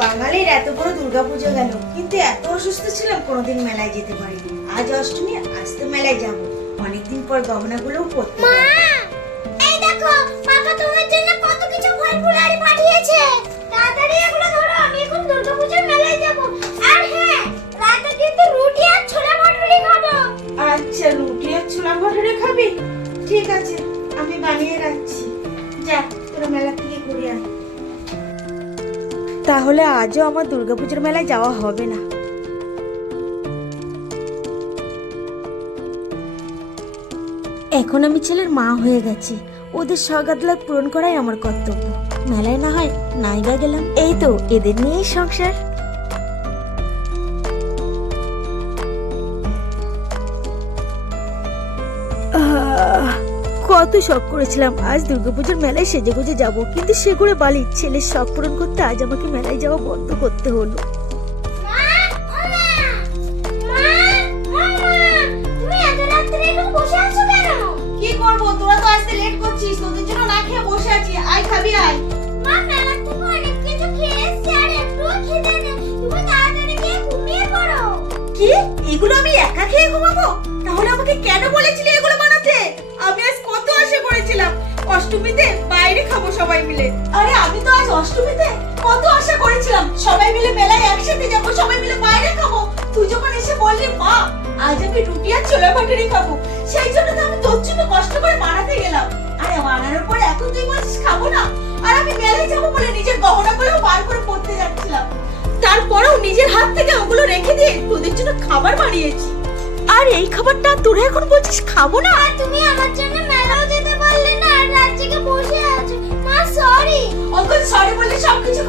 বাঙালির এত বড় দুর্গাপুজো গেল, কিন্তু এত অসুস্থ ছিলাম কোনোদিন মেলায় যেতে পারিনি। আজ অষ্টমী, আজ তো মেলায় যাব। অনেকদিন পর গহনাগুলোও পরতে মা, পারবো। এই দেখো পাপা তোমার জন্য কত কিছু ফল ফুলারি পাঠিয়েছে। তাড়াতাড়ি এগুলো ধরো, আমি এখন দুর্গাপূজার মেলায় যাব। আর হ্যাঁ, রাতে কিন্তু রুটি আর ছোলা ভাটুরি খাবো। আচ্ছা, রুটি আর ছোলা ভাটুরে খাবি? ঠিক আছে, আমি বানিয়ে রাখছি। যা, তোরা মেলা থেকে ঘুরে আয়। তাহলে আজও আমার দুর্গাপুজোর মেলায় যাওয়া হবে না। এখন আমি ছেলের মা হয়ে গেছি, ওদের সগাদলা পূরণ করাই আমার কর্তব্য। মেলায় না হয় নাইবা গেলাম, এই তো এদের নিয়েই সংসার। কত শখ করেছিলাম আজ দুর্গাপুজোর মেলায় সেজেগুজে যাব, কিন্তু সে করে বালি ছেলের শখ পূরণ করতে আজ আমাকে মেলায় যাওয়া বন্ধ করতে হলো। মা, ও মা, মা, ও মা, তুমি এত রাত্রে এখানে বসে আছো কেন? কি করবো, তোরা তো আসতে লেট করছিস, তোদের জন্য না খেয়ে বসে আছি। আয়, খাবি আয়। মা, মেলা থেকে অনেক কিছু খেয়ে এসেছি আর একটুও খিদে নেই। তুমি তাড়াতাড়ি গিয়ে ঘুমিয়ে পড়ো। কি, এগুলো আমি একা খেয়ে ঘুমাবো? তাহলে আমাকে কেন বলেছিলি এগুলো বানাতে? আমি আজ কত আশা করেছিলাম অষ্টমীতে বাইরে খাবো সবাই মিলে। আরে আমি তো আজ অষ্টমীতে কত আশা করেছিলাম সবাই মিলে মেলায় একসাথে যাবো, সবাই মিলে বাইরে খাবো। তুই যখন এসে বললি মা আজ আমি রুটি আর ছোলা ভাটুরি খাবো, সেই জন্য তো আমি তোর জন্য কষ্ট করে বানাতে গেলাম। আরে বানানোর পরে এখন তুই বলছিস খাবো না? আর আমি মেলায় যাবো বলে নিজের গহনাগুলো বার করে পড়তে যাচ্ছিলাম, তারপরেও নিজের হাত থেকে ওগুলো রেখে দিয়ে তোদের জন্য খাবার বানিয়েছি। আর এই খাবারটা তোরা এখন বলছিস খাবো না? আর তুমি আমার জন্য মেলাও যেতে পারলে না আর রাত জেগে বসে আছো। মা, সরি। অঙ্কল সরি বলে সবকিছু